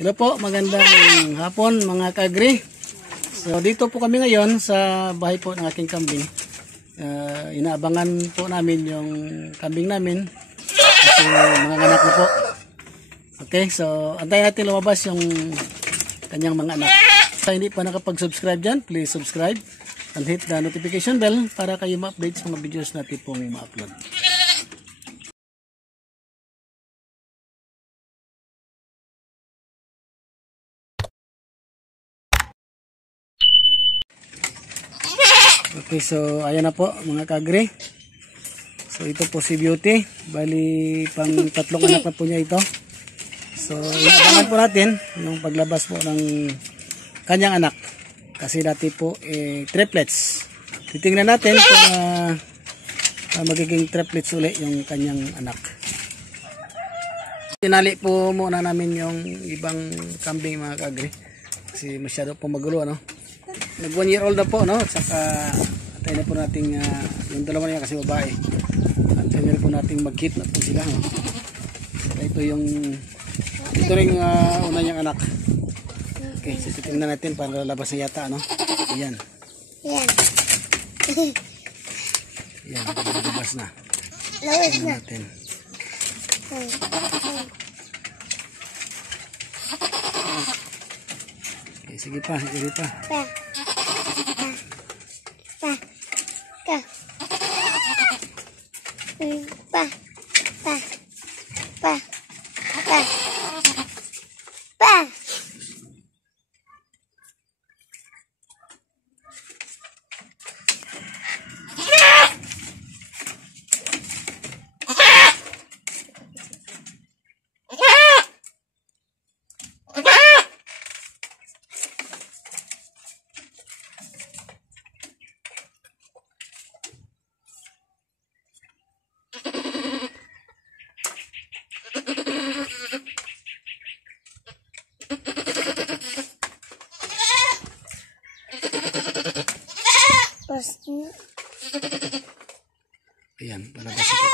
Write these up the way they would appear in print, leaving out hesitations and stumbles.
Hello po, magandang hapon mga kagri. So dito po kami ngayon sa bahay po ng aking kambing. Inaabangan po namin yung kambing namin kasi mga anak na po. Okay, so antayin natin lumabas yung kanyang mga anak. Sa hindi pa nakapag-subscribe dyan, please subscribe and hit the notification bell para kayo ma-update sa mga videos natin pong ma-upload. Okay, so ayan na po mga kagri. So ito po si Beauty. Bali pang tatlong anak na po niya ito. So inaabangan po natin yung paglabas po ng kanyang anak. Kasi dati po triplets. Titingnan natin kung magiging triplets ulit yung kanyang anak. Tinali po muna namin yung ibang kambing mga kagri. Kasi masyado po magulo, ano? Nag 1 year old na po, no? At saka antayin na po natin yung dalawa niya kasi babae. Antayin na po natin mag-hit na po sila, no? So, ito rin una niyang anak. Okay, so titingnan natin para lalabas na yata, no? Ayan. Ayan. Ayan, lalabas na. Labas na. Natin. Okay, sige pa, sige pa. Pa. Pa. Ka. Pa. Pa. Pa. Pa. Pa. Ayan, palabas ito.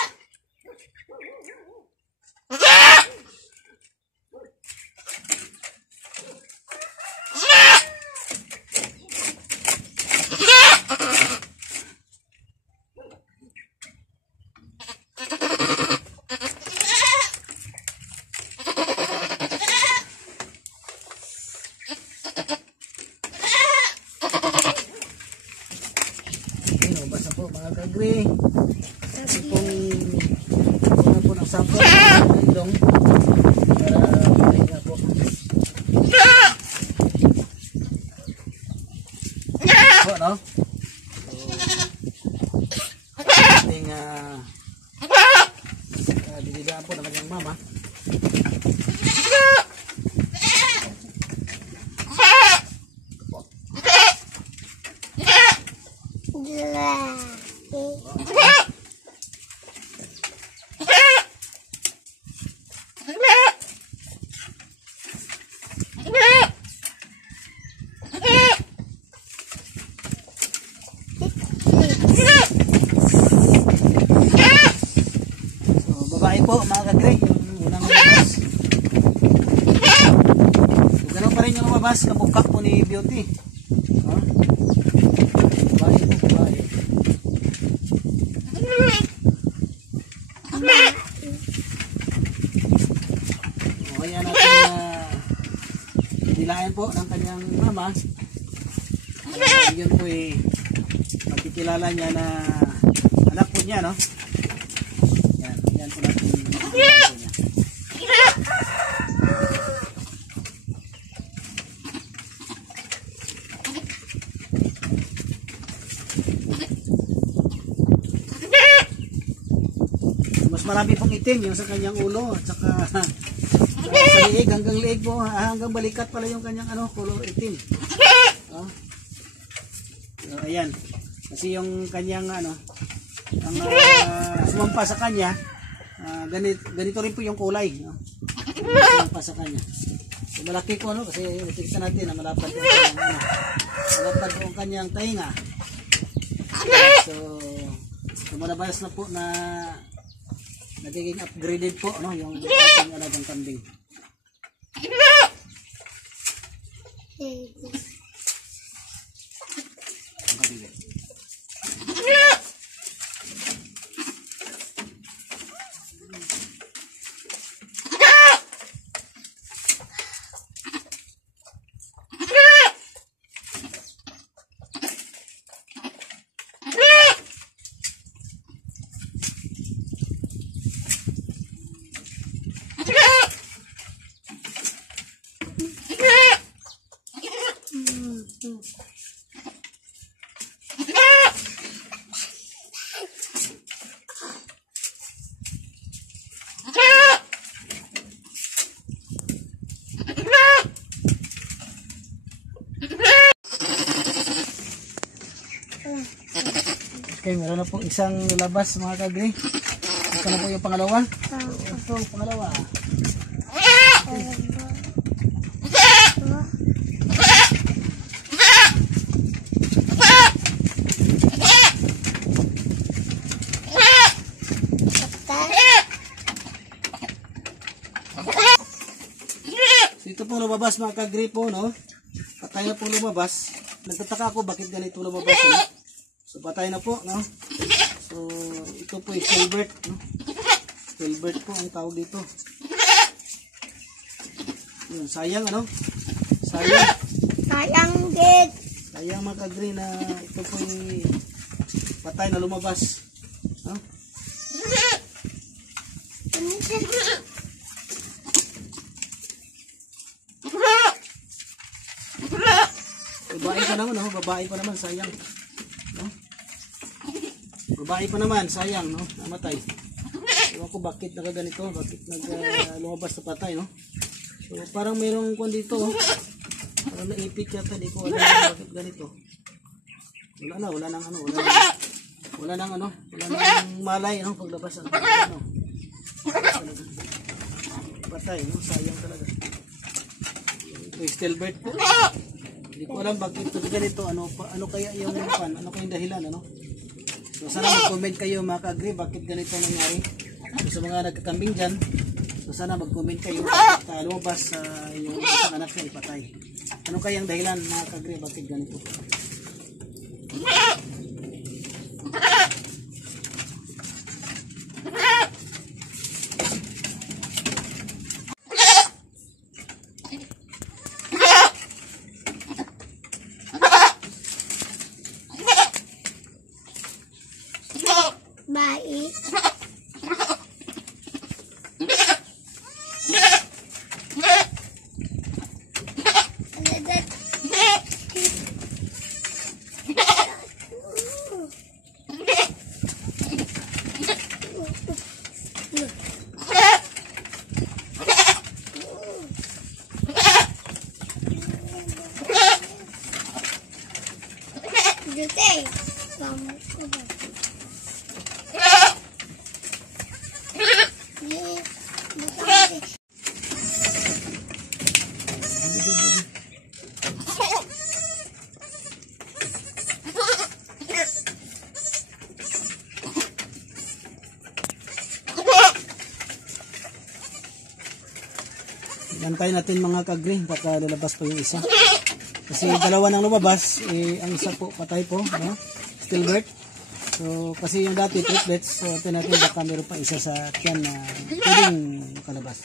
Basta po mga kagri. Ito pong una po ng sample ng ilong para makahinga po. Po, no? So, ating dididaan po ng kanyang mama. Babae po mga kagre, yung unang lumabas. So, ganun pa rin yung lumabas, kamukha po ni Beauty. Babae po, babae. So, kaya natin dilayan po ng kanyang mama. Yun po magkikilala niya na anak po niya, no? Yan po natin makikilala niya. Mas marami pong itim yung sa kanyang ulo at saka sa liig, hanggang liig po, hanggang balikat pala yung kanyang color itim. So, ayan. Kasi yung kanyang ang sumampa sa kanya, ganito rin po yung kulay, no? Sumampa sa kanya. So, malaki po, no? Kasi tingnan natin na malapad po malapad po ang kanyang tainga. So lumalabas na po na nagiging upgraded po, no, yung ating alagang kambing. Ang kabili. Okay, meron na po isang labas mga kagri. Ito na po yung pangalawa. Ito yung pangalawa. So, ito po lumabas mga kagri po, no? Patay na po lumabas. Nagtataka ako bakit ganito lumabas, no? So patay na po, no? So ito po yung Filbert, no? Filbert po ang tawag dito. Yun, sayang ano? Sayang. Sayang gid. Sayang mga kagri na ito po yung patay na lumabas. No? Babae pa naman, no? Babae pa naman, sayang. No? Babae pa naman, sayang, no? Namatay. Ewan ko bakit nakaganito, bakit lumabas sa patay, no? So parang mayroong kung dito, oh. Parang naipit yata, di ko alam bakit ganito. Wala nang malay, no? Paglabas ang ano. Patay, no? Sayang talaga. Ito yung Stilbert po. Hindi ko alam bakit ito ganito, ano kaya yung ano kaya yung dahilan, ano? So sana mag-comment kayo mga ka-agree bakit ganito nangyari. So, sa mga nagkakambing dyan, so sana mag-comment kayo bakit lumabas yung isang anak niya ipatay. Ano kaya yung dahilan mga ka-agree bakit ganito? Bye. Antayin natin mga kagri baka lalabas pa yung isa. Kasi dalawa nang lumabas, ang isa po patay po, no? Stilbert. So kasi yung dati triplets, so ito natin baka meron pa isa sa tiyan na pwedeng makalabas.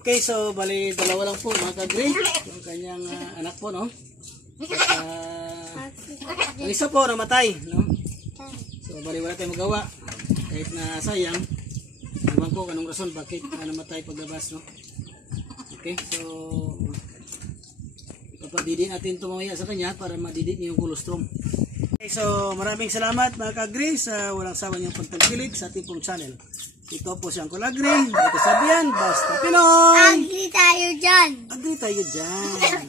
Okay, so bali dalawa lang po mga kagri. Yung kanyang anak po, no? At, ang isa po namatay, no? So bali wala tayong magawa. Kahit na sayang. Ewan ko anong rason bakit namatay paglabas, no? Okay, so ipapadidi natin ito mamaya sa kanya para madidi niya yung colostrum. Okay, so maraming salamat mga kagri sa walang sawa niyong pagtagpilit sa ating pong channel. Ito po siyang Kulagri. Ito sabihan, basta Pinoy! Agri tayo dyan! Agri tayo dyan!